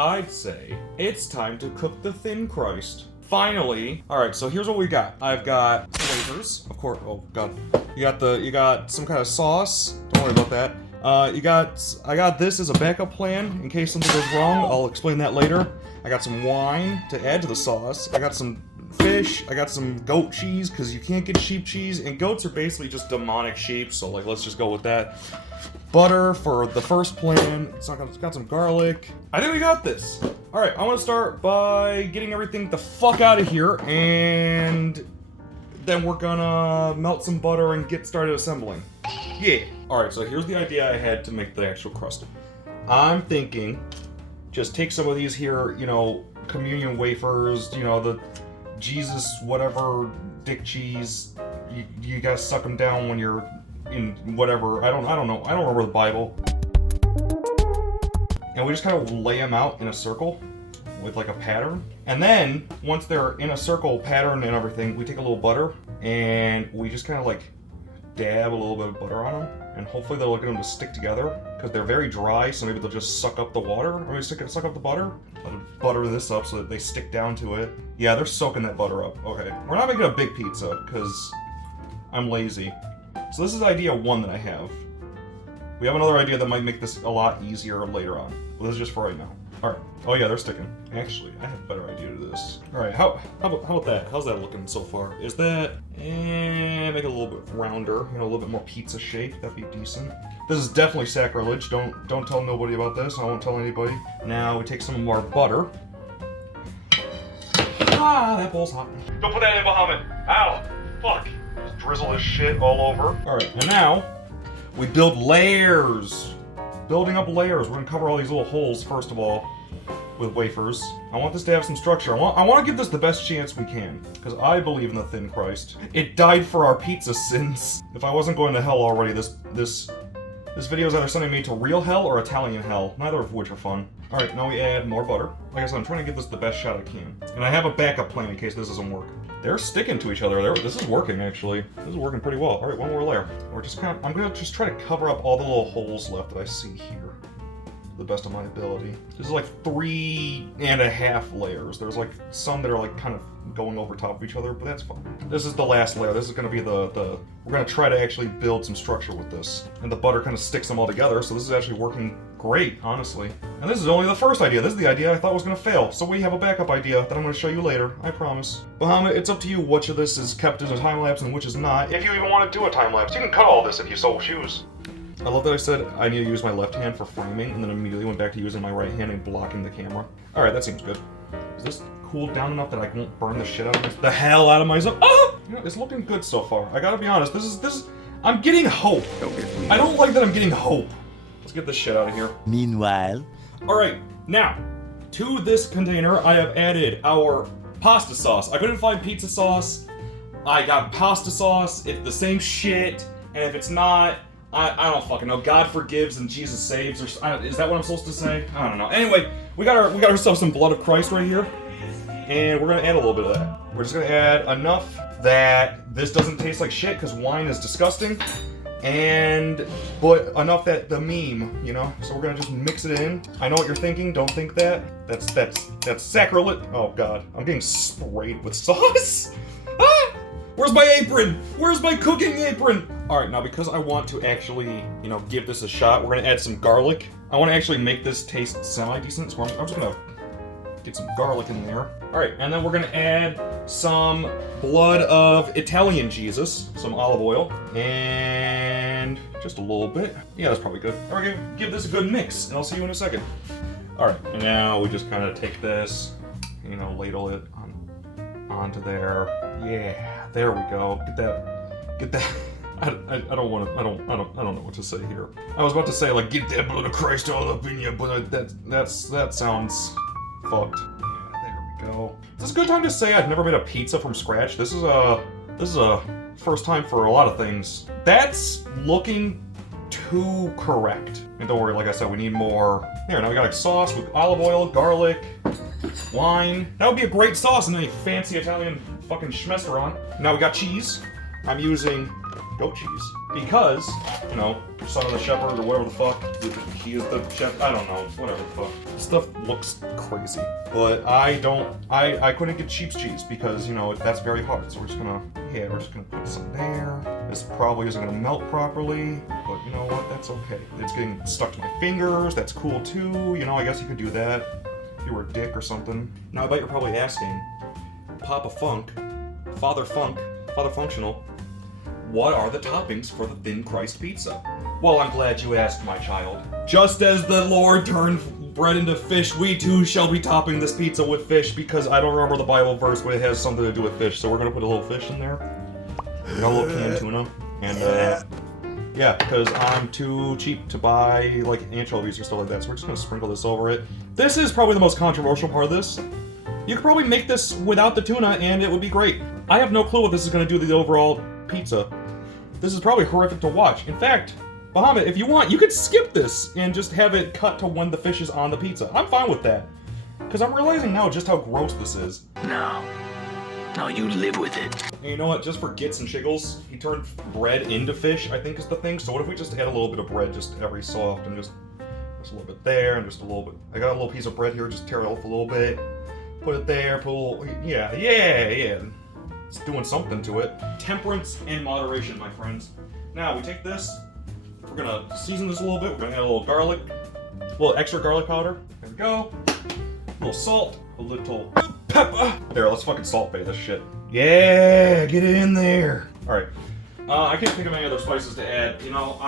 I'd say it's time to cook the thin Christ. Finally. Alright, so here's what we got. I've got wafers, of course. Oh god. You got some kind of sauce. Don't worry about that. I got this as a backup plan in case something goes wrong. I'll explain that later. I got some wine to add to the sauce. I got some fish. I got some goat cheese because you can't get sheep cheese, and goats are basically just demonic sheep. So like, let's just go with that. Butter for the first plan. It's got some garlic. I think we got this. All right, I want to start by getting everything the fuck out of here, and then we're gonna melt some butter and get started assembling. Yeah. All right, so here's the idea I had to make the actual crust. I'm thinking, just take some of these here, you know, communion wafers, you know, the Jesus whatever dick cheese. You guys suck them down when you're in whatever. I don't know. I don't remember the Bible. And we just kind of lay them out in a circle with like a pattern. And then once they're in a circle pattern and everything, we take a little butter and we just kind of like dab a little bit of butter on them, and hopefully they'll get them to stick together because they're very dry. So maybe they'll just suck up the water, or maybe suck up the butter. I'll butter this up so that they stick down to it. Yeah, they're soaking that butter up. Okay, we're not making a big pizza because I'm lazy. So this is idea one that I have. We have another idea that might make this a lot easier later on. Well, this is just for right now. All right. Oh yeah, they're sticking. Actually, I have a better idea to this. All right. How about that? How's that looking so far? Is that make it a little bit rounder? You know, a little bit more pizza shape. That'd be decent. This is definitely sacrilege. Don't tell nobody about this. I won't tell anybody. Now we take some of our butter. Ah, that bowl's hot. Don't put that in, Muhammad. Ow! Fuck! Just drizzle this shit all over. All right, and now we build layers. Building up layers. We're gonna cover all these little holes first of all with wafers. I want this to have some structure. I want to give this the best chance we can because I believe in the thin Christ. It died for our pizza sins. If I wasn't going to hell already, this video is either sending me to real hell or Italian hell, neither of which are fun. All right, now we add more butter. Like I said, I'm trying to give this the best shot I can, and I have a backup plan in case this doesn't work. They're sticking to each other. This is working, actually. This is working pretty well. All right, one more layer. I'm gonna just try to cover up all the little holes left that I see here, to the best of my ability. This is like 3.5 layers. There's like some that are like kind of going over top of each other, but that's fine. This is the last layer. This is gonna be we're gonna try to actually build some structure with this. And the butter kind of sticks them all together, so this is actually working great, honestly. And this is only the first idea. This is the idea I thought was gonna fail. So we have a backup idea that I'm gonna show you later, I promise. Muhammad, it's up to you which of this is kept as a time-lapse and which is not. If you even want to do a time-lapse, you can cut all this if you so choose. I love that I said I need to use my left hand for framing, and then immediately went back to using my right hand and blocking the camera. Alright, that seems good. Is this cooled down enough that I won't burn the shit out of the hell out of myself? Ah! You know, it's looking good so far. I gotta be honest, this is I'm getting hope. I don't like that I'm getting hope. Let's get this shit out of here. Meanwhile. Alright, now, to this container I have added our pasta sauce. I couldn't find pizza sauce. I got pasta sauce. It's the same shit, and if it's not, I don't fucking know. God forgives and Jesus saves, or is that what I'm supposed to say? I don't know. Anyway, we got ourselves some blood of Christ right here, and we're gonna add a little bit of that. We're just gonna add enough that this doesn't taste like shit, because wine is disgusting, but enough that the meme, you know. So we're gonna just mix it in. I know what you're thinking. Don't think that. That's sacrilege. Oh God, I'm getting sprayed with sauce. Ah! Where's my apron? Where's my cooking apron? All right, now because I want to actually, you know, give this a shot, we're gonna add some garlic. I want to actually make this taste semi-decent, so I'm just gonna get some garlic in there. All right, and then we're gonna add some blood of Italian Jesus, some olive oil, and just a little bit. Yeah, that's probably good. All right, give this a good mix, and I'll see you in a second. All right, and now we just kind of take this, you know, ladle it onto there. Yeah, there we go. Get that. I don't know what to say here. I was about to say like get that blood of Christ all up in you, but that sounds fucked. Yeah, there we go. Is this a good time to say I've never made a pizza from scratch? This is a first time for a lot of things. That's looking too correct. And don't worry, like I said, we need more. Here, now we got like sauce with olive oil, garlic, wine. That would be a great sauce in any fancy Italian fucking schmestaurant. Now we got cheese. I'm using goat cheese. because, you know, son of the shepherd or whatever the fuck, he is the shepherd, I don't know, whatever the fuck. Stuff looks crazy, but I couldn't get sheep's cheese because, you know, that's very hard, so we're just gonna put some there. This probably isn't gonna melt properly, but you know what, that's okay. It's getting stuck to my fingers, that's cool too, you know, I guess you could do that if you were a dick or something. Now I bet you're probably asking, Papa Funk, Father Functional, what are the toppings for the thin Christ pizza? Well, I'm glad you asked, my child. Just as the Lord turned bread into fish, we too shall be topping this pizza with fish, because I don't remember the Bible verse, but it has something to do with fish, so we're gonna put a little fish in there. You know, a little canned tuna. And, yeah, because I'm too cheap to buy, like, anchovies or stuff like that, so we're just gonna sprinkle this over it. This is probably the most controversial part of this. You could probably make this without the tuna, and it would be great. I have no clue what this is gonna do to the overall pizza. This is probably horrific to watch. In fact, Bahamut, if you want, you could skip this and just have it cut to when the fish is on the pizza. I'm fine with that. Because I'm realizing now just how gross this is. No, you live with it. And you know what, just for gits and shiggles, he turned bread into fish, I think is the thing. So what if we just add a little bit of bread just every so often, just a little bit there, and just a little bit. I got a little piece of bread here, just tear it off a little bit. Put it there, put a little, yeah. It's doing something to it. Temperance and moderation, my friends. Now, we take this, we're gonna season this a little bit, we're gonna add a little garlic, a little extra garlic powder. There we go. A little salt, a little pepper. There, let's fucking salt bay this shit. Yeah, get it in there. Alright. I can't think of any other spices to add. You know,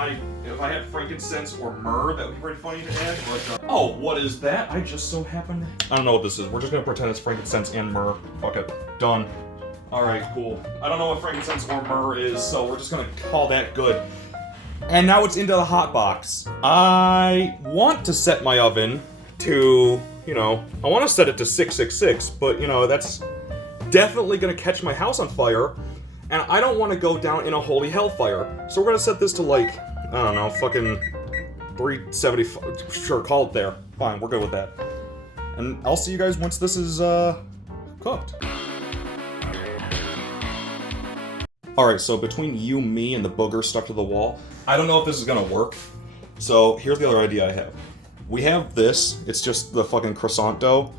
if I had frankincense or myrrh, that would be pretty funny to add. But, oh, what is that? I just so happened. I don't know what this is. We're just gonna pretend it's frankincense and myrrh. Fuck it. Done. Alright, cool. I don't know what frankincense or myrrh is, so we're just gonna call that good. And now it's into the hot box. I want to set my oven to, you know, I want to set it to 666, but, you know, that's definitely gonna catch my house on fire. And I don't want to go down in a holy hellfire. So we're gonna set this to, like, I don't know, fucking 375. Sure, call it there. Fine, we're good with that. And I'll see you guys once this is, cooked. Alright, so between you, me, and the booger stuck to the wall, I don't know if this is gonna work. So here's the other idea I have. We have this, it's just the fucking croissant dough.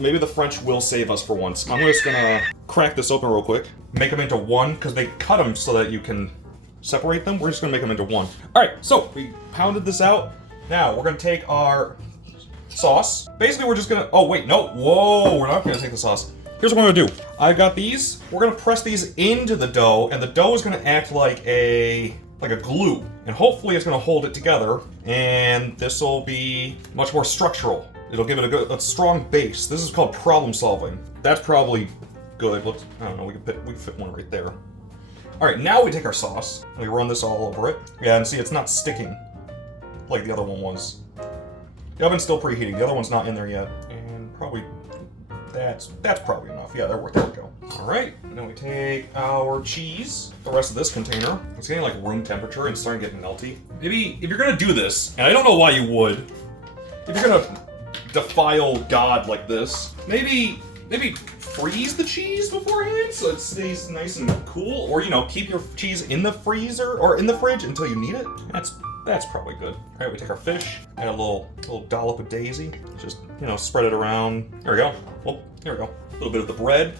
Maybe the French will save us for once. I'm just gonna crack this open real quick. Make them into one, because they cut them so that you can separate them. We're just gonna make them into one. Alright, so we pounded this out. Now, we're gonna take our sauce. Basically, we're just gonna, oh wait, no, whoa, we're not gonna take the sauce. Here's what I'm gonna do. I've got these. We're gonna press these into the dough, and the dough is gonna act like a glue. And hopefully it's gonna hold it together, and this will be much more structural. It'll give it a strong base. This is called problem solving. That's probably good. Let's, I don't know, we can fit one right there. Alright, now we take our sauce, and we run this all over it. Yeah, and see, it's not sticking like the other one was. The oven's still preheating. The other one's not in there yet. And probably, that's probably enough. Yeah, there we go. Alright, and then we take our cheese, the rest of this container. It's getting like room temperature and starting to get melty. Maybe, if you're gonna do this, and I don't know why you would, if you're gonna defile God like this, maybe freeze the cheese beforehand so it stays nice and cool, or, you know, keep your cheese in the freezer or in the fridge until you need it. That's probably good. All right, we take our fish, add a little dollop of daisy, just, you know, spread it around. There we go. Oh, there we go. A little bit of the bread,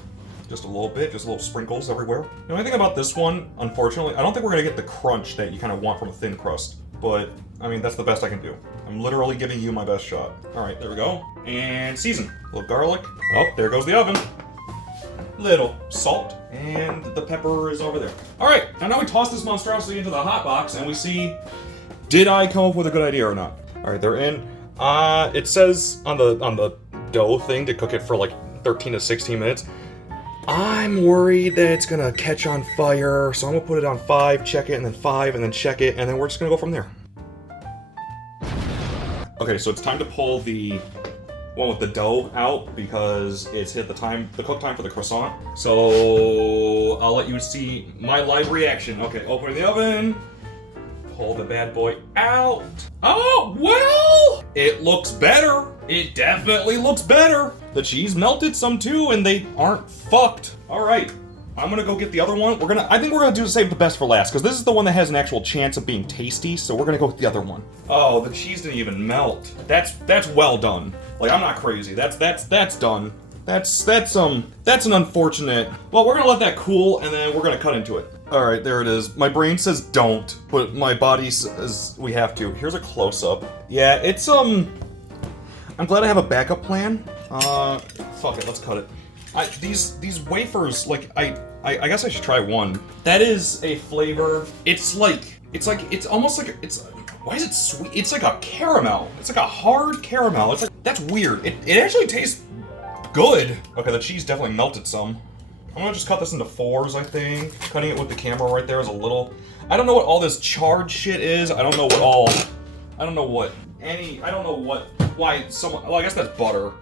just a little bit, just little sprinkles everywhere. The only thing about this one, unfortunately, I don't think we're gonna get the crunch that you kind of want from a thin crust, but I mean, that's the best I can do. I'm literally giving you my best shot. All right, there we go. And season. A little garlic. Oh, there goes the oven. Little salt. And the pepper is over there. All right, and now we toss this monstrosity into the hot box and we see, did I come up with a good idea or not? All right, they're in. It says on the dough thing to cook it for like 13 to 16 minutes. I'm worried that it's gonna catch on fire, so I'm gonna put it on 5, check it, and then 5, and then check it, and then we're just gonna go from there. Okay, so it's time to pull the one with the dough out because it's hit the cook time for the croissant. So I'll let you see my live reaction. Okay, open the oven. Pull the bad boy out. Oh, well, it looks better. It definitely looks better. The cheese melted some too, and they aren't fucked. All right, I'm gonna go get the other one. I think we're gonna save the best for last, because this is the one that has an actual chance of being tasty, so we're gonna go with the other one. Oh, the cheese didn't even melt. That's well done. Like, I'm not crazy. That's done. That's an unfortunate. Well, we're gonna let that cool, and then we're gonna cut into it. All right, there it is. My brain says don't, but my body says we have to. Here's a close-up. Yeah, it's I'm glad I have a backup plan. Fuck it, let's cut it. These wafers, like, I guess I should try one. That is a flavor. It's almost like why is it sweet? It's like a caramel. It's like a hard caramel. It's like, that's weird. It actually tastes good. Okay, the cheese definitely melted some. I'm gonna just cut this into 4s, I think. Cutting it with the camera right there is a little... I don't know what all this charred shit is. I don't know why someone... Well, I guess that's butter.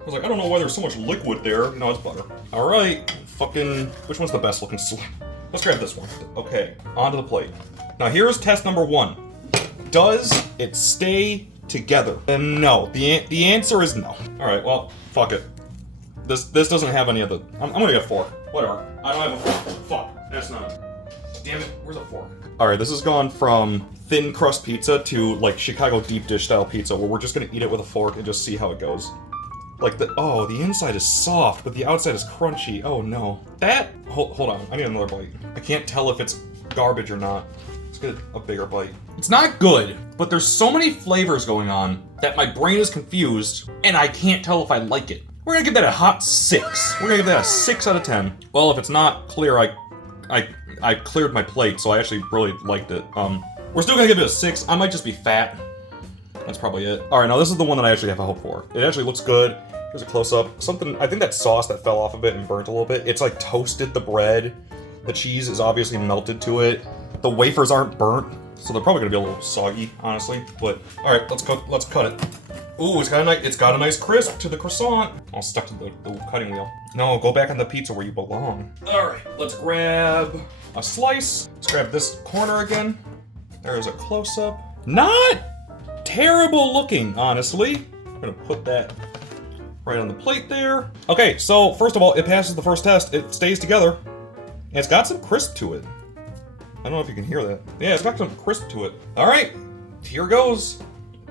I was like, I don't know why there's so much liquid there. No, it's butter. Alright, fucking... Which one's the best looking slime? Let's grab this one. Okay, onto the plate. Now here's test number 1. Does it stay together? And no. The answer is no. Alright, well, fuck it. This doesn't have any of the... I'm gonna get a fork. Whatever. I don't have a fork. Fuck. That's not... Damn it. Where's a fork? Alright, this has gone from thin crust pizza to, like, Chicago deep dish style pizza, where we're just gonna eat it with a fork and just see how it goes. Like, the inside is soft, but the outside is crunchy. Oh, no. Hold on. I need another bite. I can't tell if it's garbage or not. Let's get a bigger bite. It's not good, but there's so many flavors going on that my brain is confused, and I can't tell if I like it. We're gonna give that a hot 6. We're gonna give that a 6 out of 10. Well, if it's not clear, I cleared my plate, so I actually really liked it. We're still gonna give it a 6. I might just be fat. That's probably it. Alright, now this is the one that I actually have a hope for. It actually looks good. Here's a close-up. I think that sauce that fell off a bit and burnt a little bit, it's like toasted the bread. The cheese is obviously melted to it. The wafers aren't burnt, so they're probably gonna be a little soggy, honestly. But, alright, let's cut it. Ooh, it's got a nice crisp to the croissant. All stuck to the cutting wheel. No, go back on the pizza where you belong. Alright, let's grab a slice. Let's grab this corner again. There's a close-up. Not terrible looking, honestly. I'm gonna put that right on the plate there. Okay, so first of all, it passes the first test. It stays together. And it's got some crisp to it. I don't know if you can hear that. Yeah, it's got some crisp to it. Alright, here goes.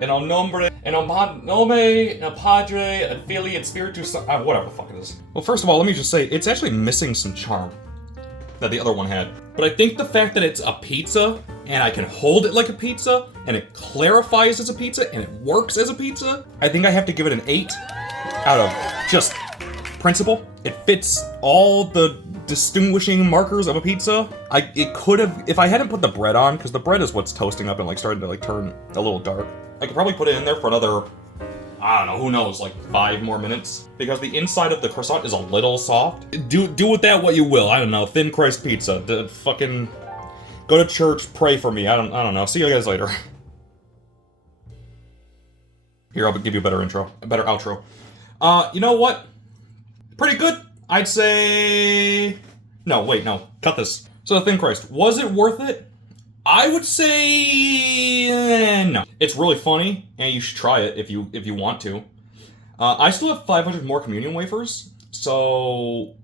En el nombre, en el nome, en el Padre, et Filii, et Spiritus, whatever the fuck it is. Well, first of all, let me just say, it's actually missing some charm that the other one had. But I think the fact that it's a pizza, and I can hold it like a pizza, and it clarifies as a pizza, and it works as a pizza, I think I have to give it an 8 out of just principle. It fits all the distinguishing markers of a pizza. It could have, if I hadn't put the bread on, because the bread is what's toasting up and like starting to like turn a little dark. I could probably put it in there for another, I don't know, who knows, like 5 more minutes. Because the inside of the croissant is a little soft. Do with that what you will. I don't know, thin crust pizza. Fucking go to church, pray for me. I don't know. See you guys later. Here, I'll give you a better intro, a better outro. You know what? Pretty good. I'd say... No, wait, no. Cut this. So the thin crust, was it worth it? I would say no. It's really funny, and you should try it if you want to. I still have 500 more communion wafers, so